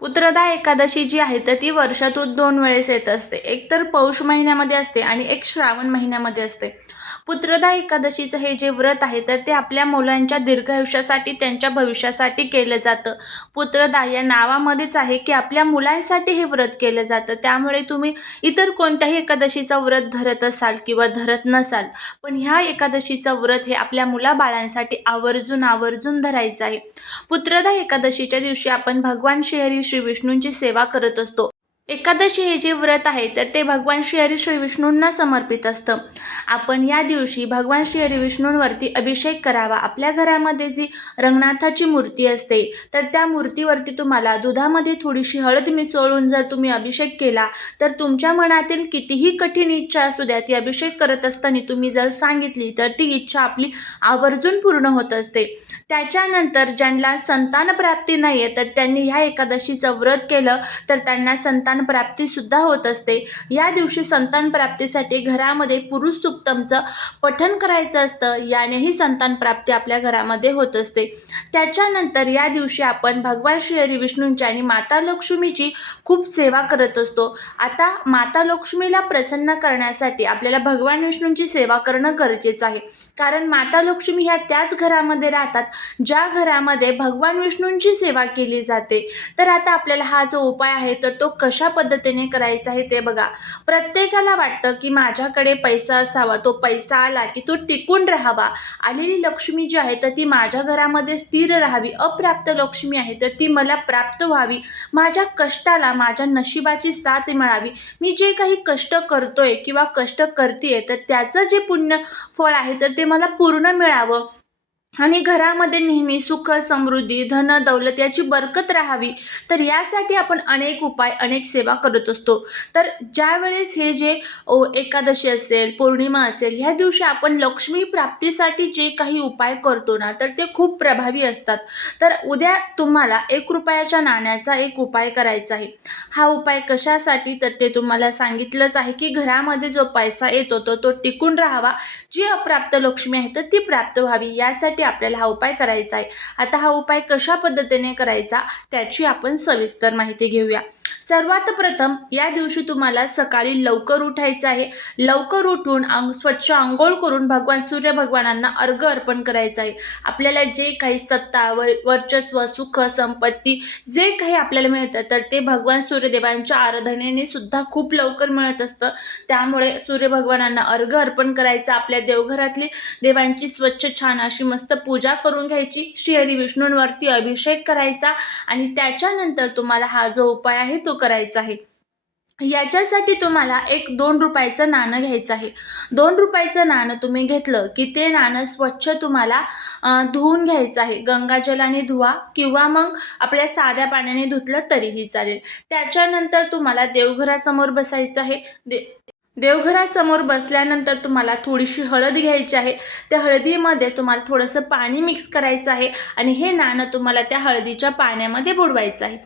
पुत्रदा एकादशी जी आहे तर ती वर्षातून दोन वेळेस येत असते. एक तर पौष महिन्यामध्ये असते आणि एक श्रावण महिन्यामध्ये असते. पुत्रदा एकादशीचं हे जे व्रत आहे तर ते आपल्या मुलांच्या दीर्घायुष्यासाठी त्यांच्या भविष्यासाठी केलं जातं. पुत्रदा या नावामध्येच आहे की आपल्या मुलांसाठी हे व्रत केलं जातं. त्यामुळे तुम्ही इतर कोणत्याही एकादशीचं व्रत धरत असाल किंवा धरत नसाल पण ह्या एकादशीचं व्रत हे आपल्या मुलाबाळांसाठी आवर्जून आवर्जून धरायचं आहे. पुत्रदा एकादशीच्या दिवशी आपण भगवान श्रीहरी श्री विष्णूंची सेवा करत असतो. एकादशी हे जे व्रत आहे तर ते भगवान श्रीहरी श्री विष्णूंना समर्पित असतं. आपण या दिवशी भगवान श्रीहरी विष्णूंवरती अभिषेक करावा. आपल्या घरामध्ये जी रंगनाथाची मूर्ती असते तर त्या मूर्तीवरती तुम्हाला दुधामध्ये थोडीशी हळद मिसळून जर तुम्ही अभिषेक केला तर तुमच्या मनातील कितीही कठीण इच्छा असू द्या ती अभिषेक करत असताना तुम्ही जर सांगितली तर ती इच्छा आपली आवर्जून पूर्ण होत असते. त्याच्यानंतर ज्यांना संतान प्राप्ती नाही आहे तर त्यांनी ह्या एकादशीचं व्रत केलं तर त्यांना संतान प्राप्तीसुद्धा होत असते. या दिवशी संतान प्राप्तीसाठी घरामध्ये पुरुष सुक्तमचं पठण करायचं असतं. यानेही संतान प्राप्ती आपल्या घरामध्ये होत असते. त्याच्यानंतर या दिवशी आपण भगवान श्री हरी विष्णूंची आणि माता लक्ष्मीची खूप सेवा करत असतो. आता माता लक्ष्मीला प्रसन्न करण्यासाठी आपल्याला भगवान विष्णूंची सेवा करणं गरजेचं आहे. कारण माता लक्ष्मी ह्या त्याच घरामध्ये राहतात ज्या घरामध्ये भगवान विष्णूंची सेवा केली जाते. तर आता आपल्याला हा जो उपाय आहे तर तो कशा पद्धतीने करायचा आहे ते बघा. प्रत्येकाला वाटतं की माझ्याकडे पैसा असावा तो पैसा आला की तो टिकून राहावा. आलेली लक्ष्मी जी आहे तर ती माझ्या घरामध्ये स्थिर राहावी अप्राप्त लक्ष्मी आहे तर ती मला प्राप्त व्हावी. माझ्या कष्टाला माझ्या नशिबाची साथ मिळावी. मी जे काही कष्ट करतोय किंवा कष्ट करते तर त्याचं जे पुण्य फळ आहे तर ते मला पूर्ण मिळावं. आणि घरामध्ये नेहमी सुख समृद्धी धन दौलत याची बरकत राहावी. तर यासाठी आपण अनेक उपाय अनेक सेवा करत असतो. तर ज्यावेळेस हे जे ओ एकादशी असेल पौर्णिमा असेल ह्या दिवशी आपण लक्ष्मी प्राप्तीसाठी जे काही उपाय करतो ना तर ते खूप प्रभावी असतात. तर उद्या तुम्हाला एक रुपयाच्या नाण्याचा एक उपाय करायचा आहे. हा उपाय कशासाठी? तर ते तुम्हाला सांगितलंच आहे की घरामध्ये जो पैसा येतो तो तो टिकून राहावा. जी अप्राप्त लक्ष्मी आहे तर ती प्राप्त व्हावी. यासाठी आपल्याला हा उपाय करायचा आहे. आता हा उपाय कशा पद्धतीने करायचा त्याची आपण सविस्तर माहिती घेऊया. सर्वात प्रथम या दिवशी तुम्हाला सकाळी लवकर उठायचं आहे. लवकर उठून अंग स्वच्छ आंघोळ करून भगवान सूर्य भगवानांना अर्घ अर्पण करायचं आहे. आपल्याला जे काही सत्ता वर वर्चस्व सुख संपत्ती जे काही आपल्याला मिळतं तर ते भगवान सूर्यदेवांच्या आराधनेने सुद्धा खूप लवकर मिळत असतं. त्यामुळे सूर्य भगवानांना अर्घ अर्पण करायचं आपल्या देवघरातली. देवांची स्वच्छ छान अशी मस्त पूजा करून घ्यायची. श्रीहरी विष्णूंवरती अभिषेक करायचा आणि त्याच्यानंतर तुम्हाला हा जो उपाय आहे तो करायचा आहे. याच्यासाठी तुम्हाला एक दोन रुपयाचं नाणं घ्यायचं आहे. दोन रुपयाचं नाणं तुम्ही घेतलं की ते नाणं स्वच्छ तुम्हाला धुवून घ्यायचं आहे. गंगाजलाने धुवा किंवा मग आपल्या साध्या पाण्याने धुतलं तरीही चालेल. त्याच्यानंतर तुम्हाला देवघरासमोर बसायचं आहे. दे देवघरासमोर बसल्यानंतर तुम्हाला थोडीशी हळद घ्यायची आहे. त्या हळदीमध्ये तुम्हाला थोडंसं पाणी मिक्स करायचं आहे आणि हे नाणं तुम्हाला त्या हळदीच्या पाण्यामध्ये बुडवायचं आहे.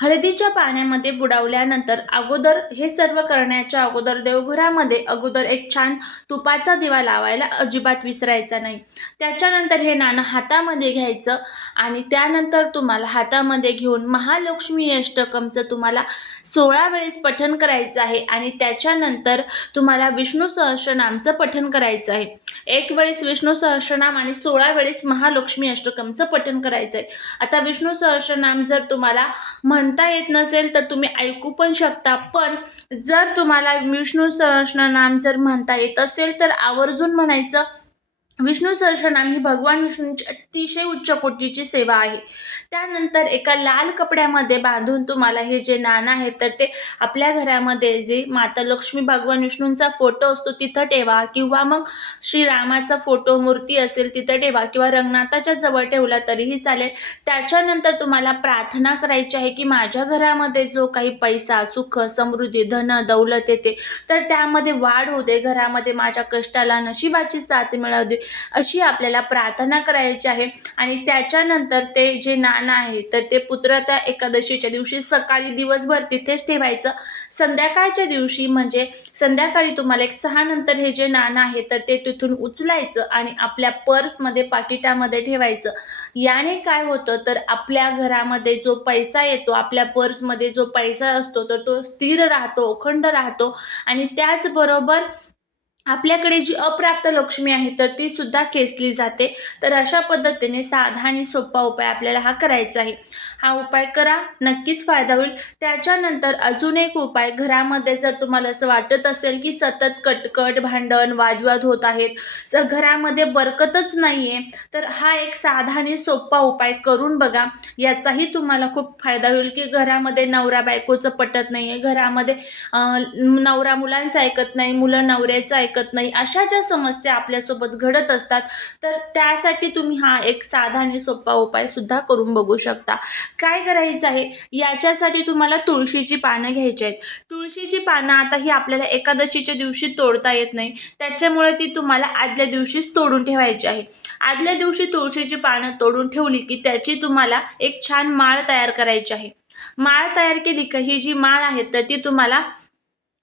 हळदीच्या पाण्यामध्ये बुडवल्यानंतर अगोदर हे सर्व करण्याच्या अगोदर देवघरामध्ये अगोदर एक छान तुपाचा दिवा लावायला अजिबात विसरायचा नाही. त्याच्यानंतर हे नाणं हातामध्ये घ्यायचं आणि त्यानंतर तुम्हाला हातामध्ये घेऊन महालक्ष्मी अष्टकमचं तुम्हाला सोळा वेळेस पठण करायचं आहे आणि त्याच्यानंतर तुम्हाला विष्णू सहस्रनामचं पठण करायचं आहे. एक वेळेस विष्णू सहस्रनाम आणि सोळा वेळेस महालक्ष्मी अष्टकमचं पठण करायचं आहे आता विष्णू सहस्रनाम जर तुम्हाला म्हणता येत नसेल तर तुम्ही ऐकू पण शकता पण जर तुम्हाला विष्णू सहस्रनाम जर म्हणता येत असेल तर आवर्जून म्हणायचं विष्णू सहस्रनाम ही भगवान विष्णूंची अतिशय उच्च कोटीची सेवा आहे. त्यानंतर एका लाल कपड्यामध्ये बांधून तुम्हाला हे जे नाणं आहे तर ते आपल्या घरामध्ये जे माता लक्ष्मी भगवान विष्णूंचा फोटो असतो तिथं ठेवा. किंवा मग श्रीरामाचा फोटो मूर्ती असेल तिथं ठेवा. किंवा रंगनाथाच्या जवळ ठेवला तरीही चालेल. त्याच्यानंतर तुम्हाला प्रार्थना करायची आहे की माझ्या घरामध्ये जो काही पैसा सुख समृद्धी धन दौलत येते तर त्यामध्ये वाढ होऊ दे. घरामध्ये माझ्या कष्टाला नशिबाची साथ मिळवू दे. अशी आपल्याला प्रार्थना करायची आहे. आणि त्याच्यानंतर ते जे नाणं आहे तर ते पुत्रता एकादशीच्या दिवशी सकाळी दिवसभर तिथेच ठेवायचं. संध्याकाळच्या दिवशी म्हणजे संध्याकाळी तुम्हाला एक सहा नंतर हे जे नाणं आहे तर ते तिथून उचलायचं आणि आपल्या पर्समध्ये पाकिटामध्ये ठेवायचं. याने काय होतं तर आपल्या घरामध्ये जो पैसा येतो आपल्या पर्समध्ये जो पैसा असतो तर तो स्थिर राहतो अखंड राहतो. आणि त्याचबरोबर आपल्याकडे जी अप्राप्त लक्ष्मी आहे तर ती सुद्धा खेचली जाते. तर अशा पद्धतीने साधा आणि सोपा उपाय आपल्याला हा करायचा आहे. हा उपाय करा नक्कीच फायदा होईल. त्याच्यानंतर अजून एक उपाय घरामध्ये जर तुम्हाला असं वाटत असेल की सतत कटकट भांडण वादविवाद होत आहेत घरामध्ये बरकतच नाही आहे तर हा एक साधा आणि सोपा उपाय करून बघा. याचाही तुम्हाला खूप फायदा होईल की घरामध्ये नवरा बायकोचं पटत नाही आहे घरामध्ये नवरा मुलांचं ऐकत नाही मुलं नवऱ्याचं ऐकत नाही. अशा ज्या समस्या आपल्यासोबत घडत असतात तर त्यासाठी तुम्ही हा एक साधा आणि सोपा उपाय सुद्धा करून बघू शकता. काय करायचं आहे? याच्यासाठी तुम्हाला तुळशीची पानं घ्यायची आहेत. तुळशीची पानं आता ही आपल्याला एकादशीच्या दिवशी तोडता येत नाही. त्याच्यामुळे ती तुम्हाला आदल्या दिवशीच तोडून ठेवायची आहे. आदल्या दिवशी तुळशीची पानं तोडून ठेवली की त्याची तुम्हाला एक छान माळ तयार करायची आहे. माळ तयार केली का? ही जी माळ आहे तर ती तुम्हाला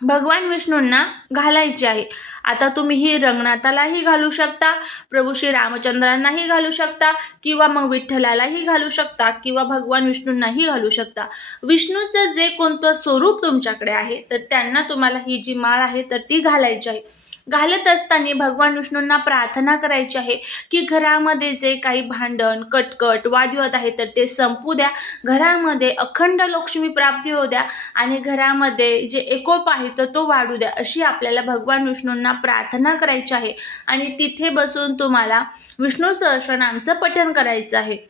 भगवान विष्णूंना घालायची आहे. आता तुम्ही ही रंगनाथालाही घालू शकता प्रभू श्री रामचंद्रांनाही घालू शकता किंवा मग विठ्ठलालाही घालू शकता किंवा भगवान विष्णूंनाही घालू शकता. विष्णूचं जे कोणतं स्वरूप तुमच्याकडे आहे तर त्यांना तुम्हाला ही जी माळ आहे तर ती घालायची आहे. घालत असताना भगवान विष्णूंना प्रार्थना करायची आहे की घरामध्ये जे काही भांडण कटकट वादविवाद आहे तर ते संपू द्या. घरामध्ये अखंड लक्ष्मी प्राप्ती होऊ द्या आणि घरामध्ये जे एकोप आहे तर तो वाढू द्या अशी आपल्याला भगवान विष्णूंना प्रार्थना करायची आहे. आणि तिथे बसून तुम्हाला विष्णू सहस्रनामचं पठण करायचं आहे.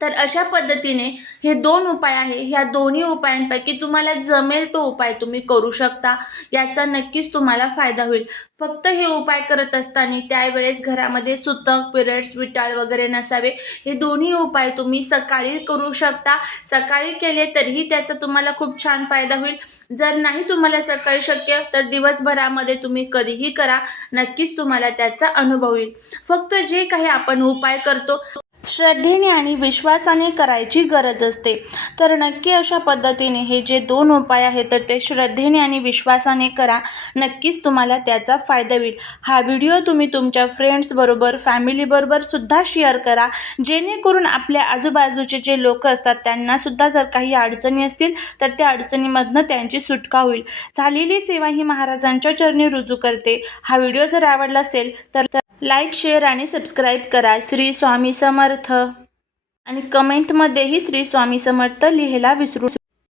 तर अशा पद्धतीने हे दोन उपाय आहे. ह्या दोन्ही उपायांपैकी तुम्हाला जमेल तो उपाय तुम्ही करू शकता. याचा नक्कीच तुम्हाला फायदा होईल. फक्त हे उपाय करत असताना त्यावेळेस घरामध्ये सुतक पिरियड्स विटाळ वगैरे नसावे. हे दोन्ही उपाय तुम्ही सकाळी करू शकता. सकाळी केले तरीही त्याचा तुम्हाला खूप छान फायदा होईल. जर नाही तुम्हाला सकाळी शक्य तर दिवसभरामध्ये तुम्ही कधीही करा. नक्कीच तुम्हाला त्याचा अनुभव येईल. फक्त जे काही आपण उपाय करतो श्रद्धेने आणि विश्वासाने करायची गरज असते. तर नक्की अशा पद्धतीने हे जे दोन उपाय आहेत तर ते श्रद्धेने आणि विश्वासाने करा. नक्कीच तुम्हाला त्याचा फायदा होईल. हा व्हिडिओ तुम्ही तुमच्या फ्रेंड्सबरोबर फॅमिलीबरोबर सुद्धा शेअर करा. जेणेकरून आपल्या आजूबाजूचे जे लोक असतात त्यांनासुद्धा जर काही अडचणी असतील तर त्या अडचणीमधनं त्यांची सुटका होईल. झालेली सेवा ही महाराजांच्या चरणी रुजू करते. हा व्हिडिओ जर आवडला असेल तर तर लाईक शेअर आणि सबस्क्राईब करा. श्री स्वामी समर्थ. आणि कमेंटमध्येही श्री स्वामी समर्थ लिहायला विसरू